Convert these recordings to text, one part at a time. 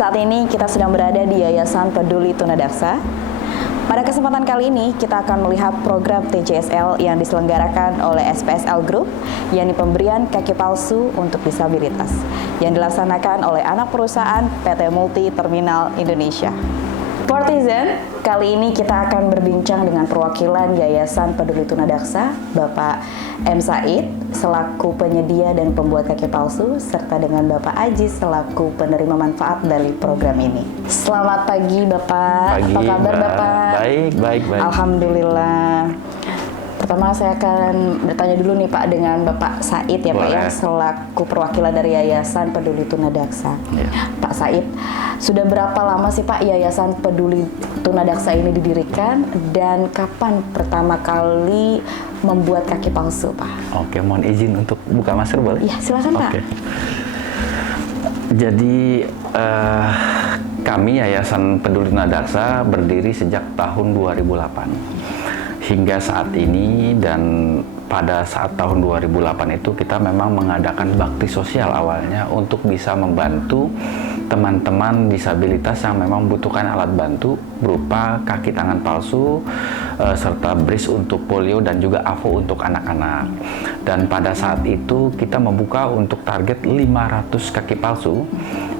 Saat ini kita sedang berada di Yayasan Peduli Tunadaksa. Pada kesempatan kali ini kita akan melihat program TCSL yang diselenggarakan oleh SPSL Group, yakni pemberian kaki palsu untuk disabilitas, yang dilaksanakan oleh anak perusahaan PT Multi Terminal Indonesia. Sportizen, kali ini kita akan berbincang dengan perwakilan Yayasan Peduli Tunadaksa, Bapak M. Said, selaku penyedia dan pembuat kaki palsu, serta dengan Bapak Aji, selaku penerima manfaat dari program ini. Selamat pagi, Bapak. Pagi, apa kabar, Bapak? Baik. Alhamdulillah. Pertama saya akan bertanya dulu nih Pak dengan Bapak Said ya Pak ya, selaku perwakilan dari Yayasan Peduli Tunadaksa. Pak Said, sudah berapa lama sih Pak Yayasan Peduli Tunadaksa ini didirikan dan kapan pertama kali membuat kaki palsu Pak? Oke, mohon izin untuk buka masker boleh? Iya, silakan Pak. Oke. Jadi kami Yayasan Peduli Tunadaksa berdiri sejak tahun 2008. Hingga saat ini, dan pada saat tahun 2008 itu kita memang mengadakan bakti sosial awalnya untuk bisa membantu teman-teman disabilitas yang memang membutuhkan alat bantu berupa kaki tangan palsu, serta bris untuk polio dan juga AVO untuk anak-anak. Dan pada saat itu kita membuka untuk target 500 kaki palsu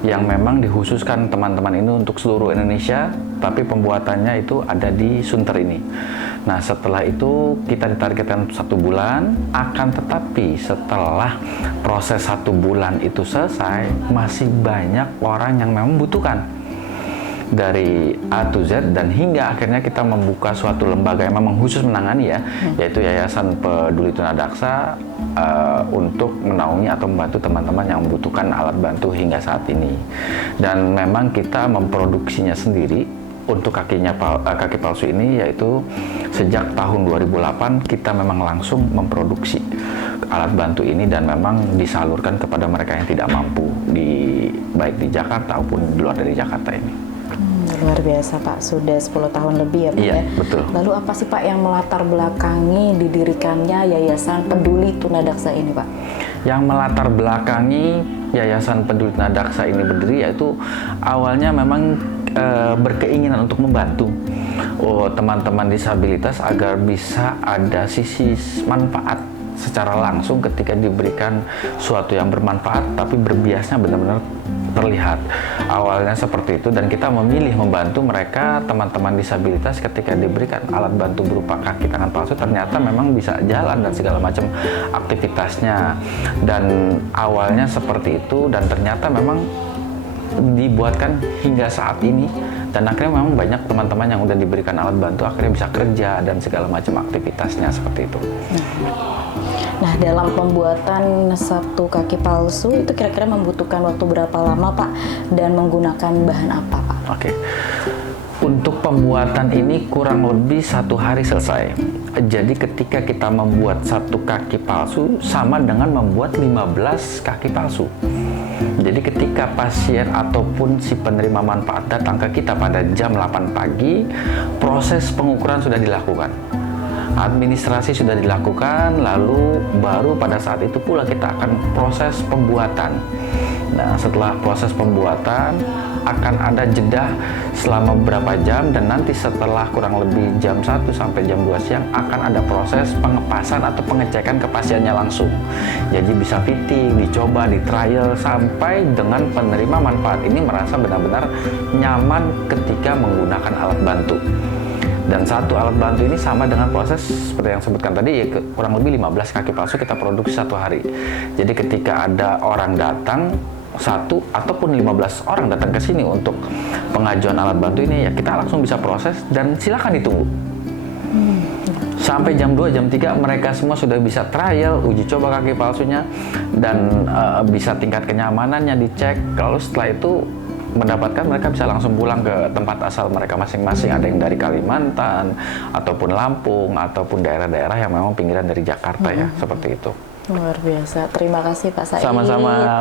yang memang dikhususkan teman-teman ini untuk seluruh Indonesia, tapi pembuatannya itu ada di Sunter ini. Nah, setelah itu kita ditargetkan 1 bulan, akan tetapi setelah proses 1 bulan itu selesai, masih banyak orang yang memang membutuhkan dari A to Z, dan hingga akhirnya kita membuka suatu lembaga yang memang khusus menangani yaitu Yayasan Peduli Tunadaksa untuk menaungi atau membantu teman-teman yang membutuhkan alat bantu hingga saat ini. Dan memang kita memproduksinya sendiri untuk kaki palsu ini, yaitu sejak tahun 2008 kita memang langsung memproduksi alat bantu ini dan memang disalurkan kepada mereka yang tidak mampu, baik di Jakarta maupun di luar dari Jakarta ini. Luar biasa Pak, sudah 10 tahun lebih ya Pak iya, ya? Betul. Lalu apa sih Pak yang melatar belakangi didirikannya Yayasan Peduli Tunadaksa ini Pak? Yang melatar belakangi Yayasan Peduli Tunadaksa ini berdiri yaitu awalnya memang berkeinginan untuk membantu teman-teman disabilitas agar bisa ada sisi manfaat secara langsung ketika diberikan suatu yang bermanfaat, tapi berbiasnya benar-benar terlihat. Awalnya seperti itu, dan kita memilih membantu mereka, teman-teman disabilitas, ketika diberikan alat bantu berupa kaki tangan palsu, ternyata memang bisa jalan dan segala macam aktivitasnya. Dan awalnya seperti itu, dan ternyata memang dibuatkan hingga saat ini, dan akhirnya memang banyak teman-teman yang udah diberikan alat bantu akhirnya bisa kerja dan segala macam aktivitasnya seperti itu. Nah, dalam pembuatan satu kaki palsu itu kira-kira membutuhkan waktu berapa lama Pak, dan menggunakan bahan apa Pak? Oke. Untuk pembuatan ini kurang lebih 1 hari selesai. Jadi ketika kita membuat satu kaki palsu sama dengan membuat 15 kaki palsu. Jadi ketika pasien ataupun si penerima manfaat datang ke kita pada jam 8 pagi, proses pengukuran sudah dilakukan. Administrasi sudah dilakukan, lalu baru pada saat itu pula kita akan proses pembuatan. Nah, setelah proses pembuatan akan ada jeda selama beberapa jam, dan nanti setelah kurang lebih jam 1 sampai jam 2 siang akan ada proses pengepasan atau pengecekan ke pasiennya langsung. Jadi bisa fitting, dicoba, di trial, sampai dengan penerima manfaat ini merasa benar-benar nyaman ketika menggunakan alat bantu. Dan satu alat bantu ini sama dengan proses seperti yang sebutkan tadi, ya, kurang lebih 15 kaki palsu kita produksi 1 hari. Jadi ketika ada orang datang, 1 ataupun 15 orang datang ke sini untuk pengajuan alat bantu ini, ya kita langsung bisa proses dan silakan ditunggu. Sampai jam 2, jam 3 mereka semua sudah bisa trial, uji coba kaki palsunya, dan bisa tingkat kenyamanannya dicek. Lalu setelah itu mendapatkan, mereka bisa langsung pulang ke tempat asal mereka masing-masing. Ada yang dari Kalimantan, ataupun Lampung, ataupun daerah-daerah yang memang pinggiran dari Jakarta ya, seperti itu. Luar biasa, terima kasih Pak Said. Sama-sama.